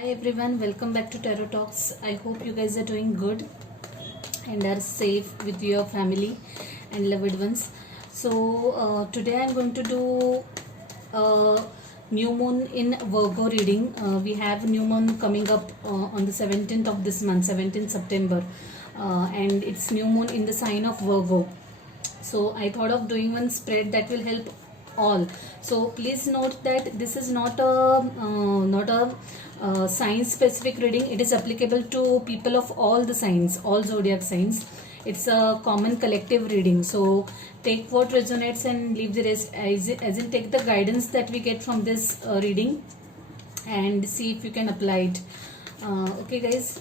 Hi everyone, welcome back to Tarot Talks. I hope you guys are doing good and are safe with your family and loved ones. Today I'm going to do a new moon in Virgo reading. We have new moon coming up on the 17th of this month, 17th September, and it's new moon in the sign of Virgo. So I thought of doing one spread that will help all. So please note that this is not a sign specific reading. It is applicable to people of all the signs, all zodiac signs. It's a common collective reading. So take what resonates and leave the rest, as in take the guidance that we get from this reading and see if you can apply it. Okay guys,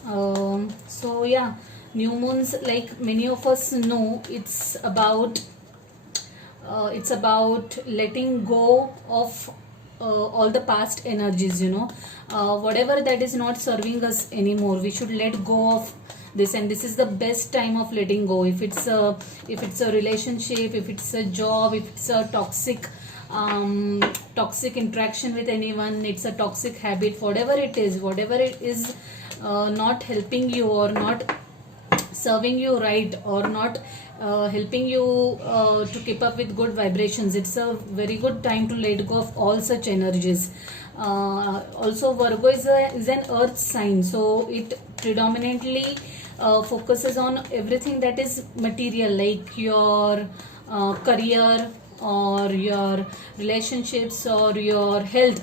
so yeah, new moons, like many of us know, it's about letting go of all the past energies, whatever that is not serving us anymore. We should let go of this, and this is the best time of letting go. If it's a relationship, if it's a job, if it's a toxic interaction with anyone, it's a toxic habit, whatever it is not helping you or not serving you right, or not helping you to keep up with good vibrations, it's a very good time to let go of all such energies. Also, Virgo is an earth sign, so it predominantly focuses on everything that is material, like your career or your relationships or your health,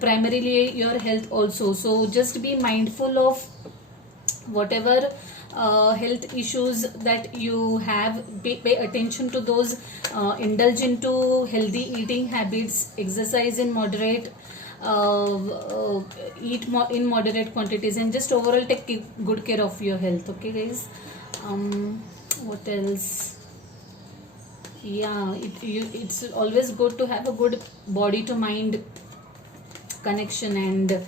primarily your health also. So just be mindful of whatever health issues that you have. Pay attention to those. Indulge into healthy eating habits, exercise in moderate, eat in moderate quantities, and just overall take good care of your health. Okay guys, what else? Yeah, it's always good to have a good body to mind connection and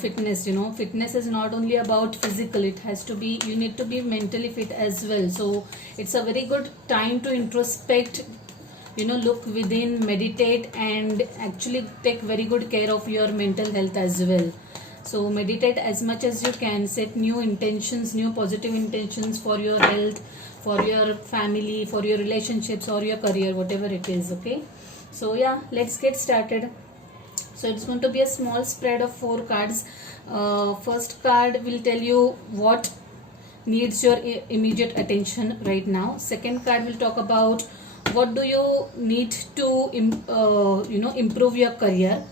fitness. Fitness is not only about physical, it has to be, you need to be mentally fit as well. So it's a very good time to introspect, look within, meditate, and actually take very good care of your mental health as well. So meditate as much as you can, set new intentions, new positive intentions for your health, for your family, for your relationships, or your career, whatever it is. Okay, so yeah, let's get started. So it's going to be a small spread of 4 cards. First card will tell you what needs your immediate attention right now. Second card will talk about what do you need to improve your career.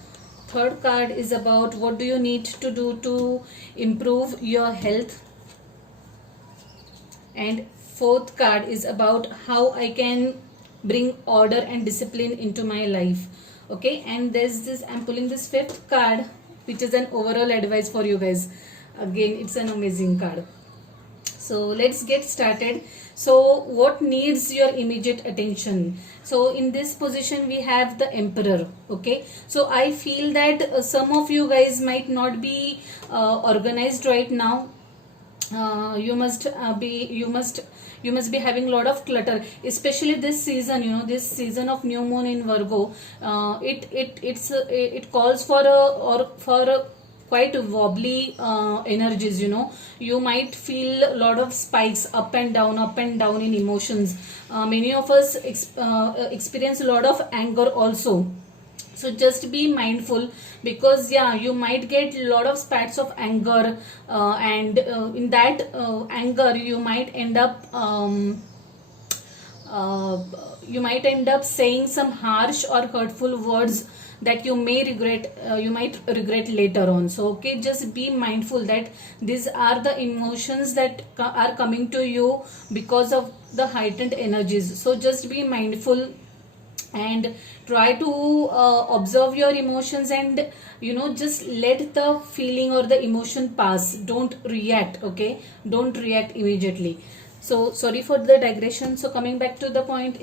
Third card is about what do you need to do to improve your health. And fourth card is about how I can bring order and discipline into my life. Okay, and there's this, I'm pulling this fifth card, which is an overall advice for you guys. Again, it's an amazing card. So let's get started. So what needs your immediate attention? So in this position we have the Emperor. Okay, so I feel that some of you guys might not be organized right now. You must be having a lot of clutter, especially this season. This season of new moon in Virgo, it calls for quite wobbly energies. You might feel a lot of spikes, up and down in emotions. Many of us experience a lot of anger also. So just be mindful, because yeah, you might get a lot of spats of anger, and in that anger you might end up saying some harsh or hurtful words that you may regret, you might regret later on. So okay, just be mindful that these are the emotions that are coming to you because of the heightened energies. So just be mindful and try to observe your emotions, and just let the feeling or the emotion pass. Don't react. Okay, don't react immediately. So sorry for the digression. So coming back to the point,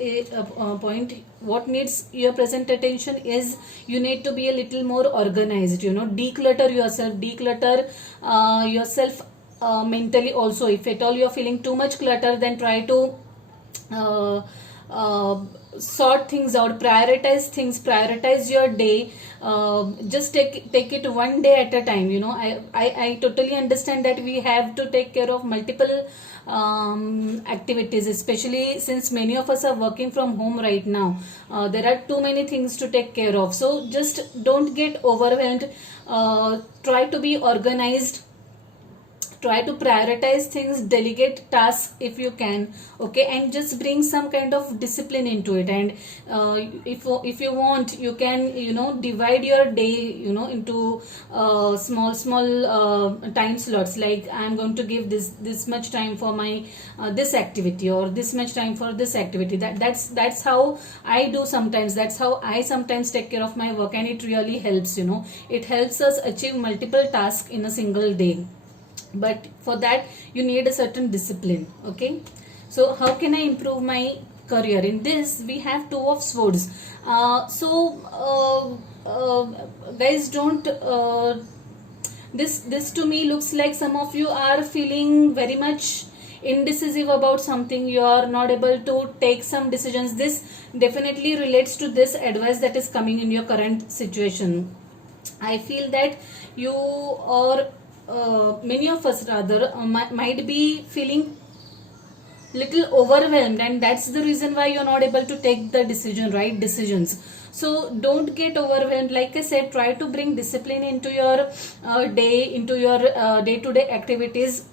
what needs your present attention is you need to be a little more organized. Declutter yourself mentally also. If at all you're feeling too much clutter, then try to sort things out, prioritize things, prioritize your day. Just take it one day at a time. I totally understand that we have to take care of multiple activities, especially since many of us are working from home right now. There are too many things to take care of, so just don't get overwhelmed. Try to be organized, try to prioritize things, delegate tasks if you can, okay, and just bring some kind of discipline into it. And if you want, you can divide your day into small time slots, like I'm going to give this much time for my this activity, or this much time for this activity. That's how I do sometimes, that's how I sometimes take care of my work, and it really helps. It helps us achieve multiple tasks in a single day, but for that you need a certain discipline. Okay, so how can I improve my career? In this we have two of swords. Guys, don't this to me looks like some of you are feeling very much indecisive about something. You are not able to take some decisions. This definitely relates to this advice that is coming in your current situation. I feel that you, or many of us rather, might be feeling little overwhelmed, and that's the reason why you're not able to take the right decisions. So don't get overwhelmed. Like I said, try to bring discipline into your day, into your day-to-day activities.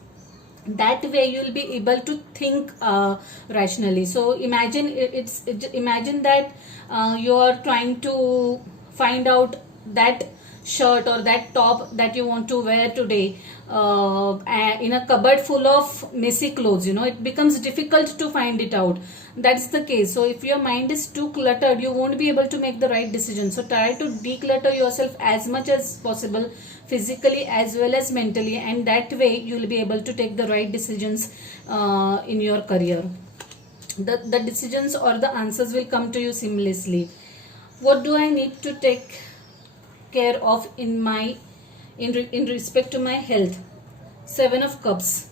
That way you will be able to think rationally. So imagine imagine that you are trying to find out that shirt or that top that you want to wear today in a cupboard full of messy clothes. It becomes difficult to find it out. That's the case. So if your mind is too cluttered, you won't be able to make the right decision. So try to declutter yourself as much as possible, physically as well as mentally, and that way you will be able to take the right decisions in your career. The decisions or the answers will come to you seamlessly. What do I need to take care of in respect to my health? Seven of Cups.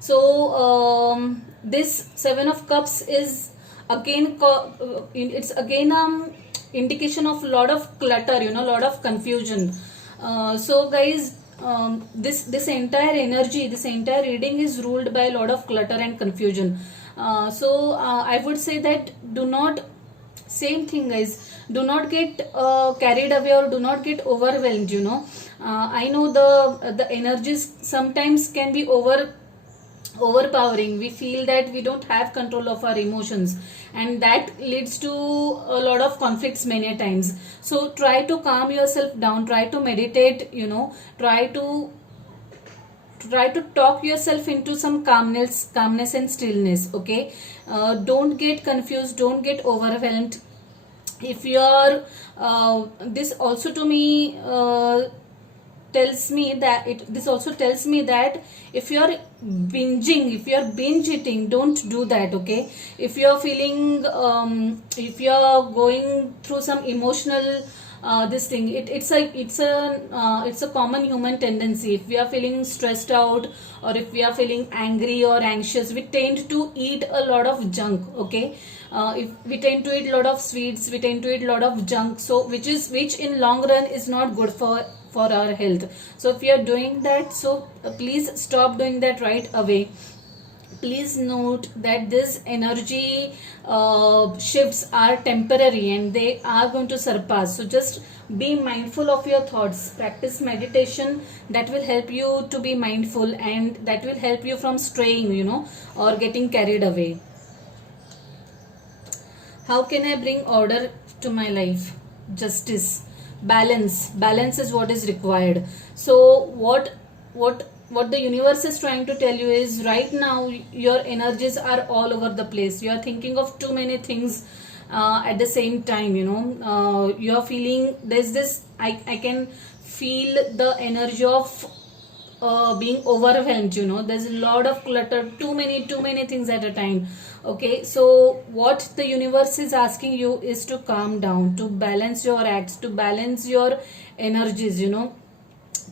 So this Seven of Cups is again it's again indication of lot of clutter, lot of confusion. So guys, this entire energy, this entire reading is ruled by a lot of clutter and confusion. So I would say that do not, same thing guys, do not get carried away or do not get overwhelmed. I know the energies sometimes can be overpowering. We feel that we don't have control of our emotions, and that leads to a lot of conflicts many times. So try to calm yourself down, try to meditate, try to talk yourself into some calmness and stillness. Okay, don't get confused, don't get overwhelmed. If you are this also to me tells me that this also tells me that if you are binging, if you are binge eating, don't do that. Okay, if you are feeling if you are going through some emotional this thing, it's a common human tendency. If we are feeling stressed out, or if we are feeling angry or anxious, we tend to eat a lot of junk. Okay, if we tend to eat a lot of sweets, we tend to eat a lot of junk, so which in long run is not good for our health. So if you are doing that, so please stop doing that right away. Please note that this energy shifts are temporary and they are going to surpass. So just be mindful of your thoughts. Practice meditation. That will help you to be mindful, and that will help you from straying, or getting carried away. How can I bring order to my life? Justice, balance is what is required. So what the universe is trying to tell you is, right now your energies are all over the place. You are thinking of too many things at the same time. You are feeling there's this, I can feel the energy of being overwhelmed. There's a lot of clutter, too many things at a time. Okay, so what the universe is asking you is to calm down, to balance your acts, to balance your energies.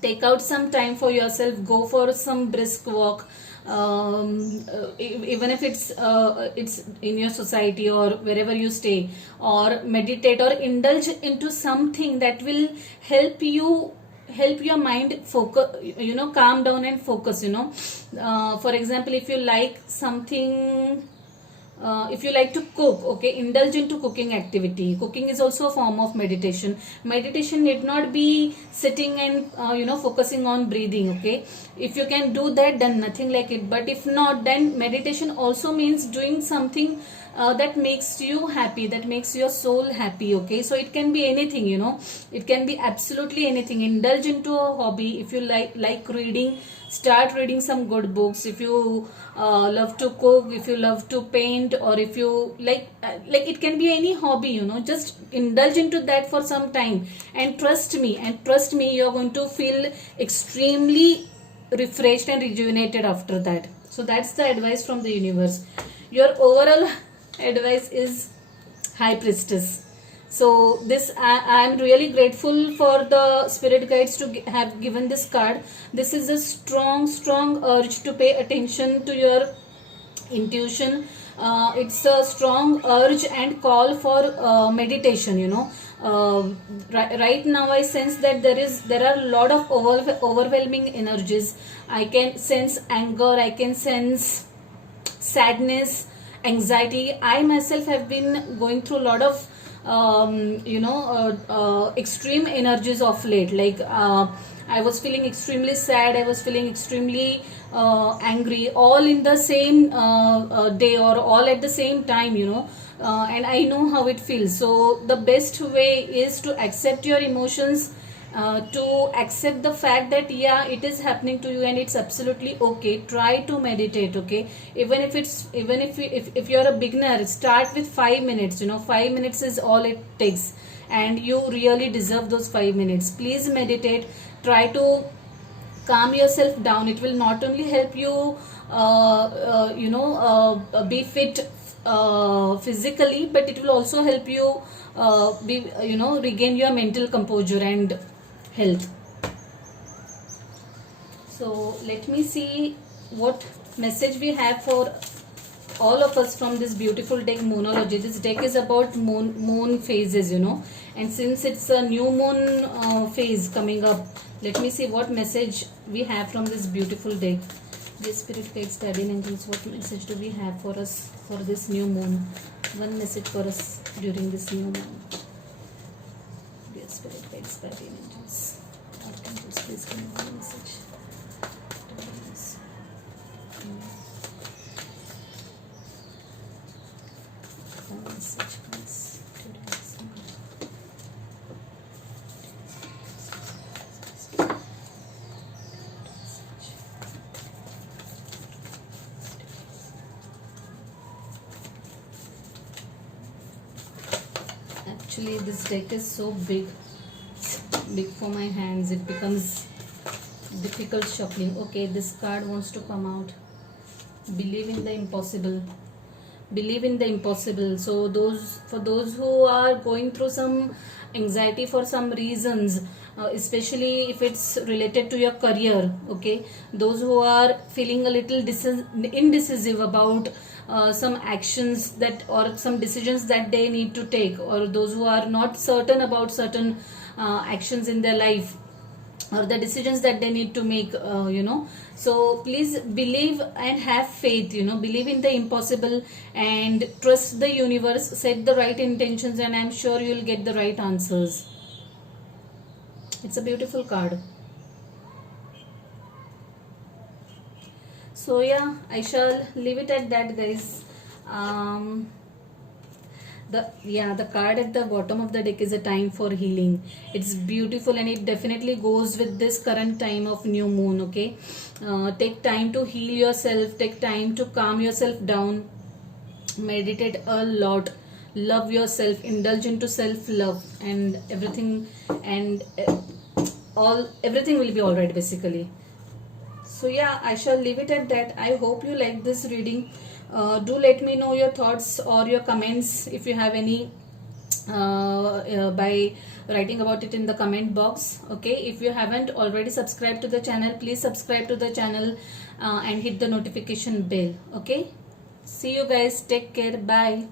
Take out some time for yourself, go for some brisk walk, even if it's in your society or wherever you stay, or meditate or indulge into something that will help your mind focus, calm down and focus. For example, if you like something, if you like to cook, okay, indulge into cooking activity. Cooking is also a form of meditation. Meditation need not be sitting and focusing on breathing, okay. If you can do that, then nothing like it. But if not, then meditation also means doing something that makes you happy, that makes your soul happy, okay. So it can be anything, it can be absolutely anything. Indulge into a hobby. If you like reading, start reading some good books. If you love to cook, if you love to paint, or if you like it can be any hobby, just indulge into that for some time, and trust me, you're going to feel extremely refreshed and rejuvenated after that. So that's the advice from the universe. Your overall advice is High Priestess. So this I am really grateful for the spirit guides to have given this card. This is a strong urge to pay attention to your intuition. It's a strong urge and call for meditation. Right now I sense that there are a lot of overwhelming energies. I can sense anger, I can sense sadness, anxiety. I myself have been going through a lot of extreme energies of late. Like I was feeling extremely sad, I was feeling extremely angry, all in the same day, or all at the same time, and I know how it feels. So the best way is to accept your emotions, to accept the fact that it is happening to you and it's absolutely okay. Try to meditate, okay. Even if you're a beginner, start with 5 minutes. 5 minutes is all it takes, and you really deserve those 5 minutes. Please meditate. Try to calm yourself down. It will not only help you be fit physically, but it will also help you regain your mental composure and health. So let me see what message we have for all of us from this beautiful deck, Moonology. This deck is about moon phases, and since it's a new moon phase coming up, let me see what message we have from this beautiful deck. Dear Spirit Guides, Guardian Angels, what message do we have for us for this new moon? One message for us during this new moon. Dear Spirit Guides, Guardian Angels, Archangels, please give me one message. One message, please. Actually, this deck is so big for my hands. It becomes difficult shuffling. Okay, this card wants to come out. Believe in the impossible. Believe in the impossible. So for those who are going through some anxiety for some reasons, especially if it's related to your career, okay, those who are feeling a little indecisive about some actions that, or some decisions that they need to take, or those who are not certain about certain actions in their life, or the decisions that they need to make, so please believe and have faith, believe in the impossible and trust the universe. Set the right intentions, and I'm sure you'll get the right answers. It's a beautiful card. So I shall leave it at that, guys. The card at the bottom of the deck is a time for healing. It's beautiful, and it definitely goes with this current time of new moon, okay. Take time to heal yourself, take time to calm yourself down, meditate a lot, love yourself, indulge into self-love, and everything will be alright, basically. So I shall leave it at that. I hope you like this reading. Do let me know your thoughts or your comments if you have any by writing about it in the comment box. Okay, if you haven't already subscribed to the channel, please subscribe to the channel and hit the notification bell. Okay, see you guys, take care, bye.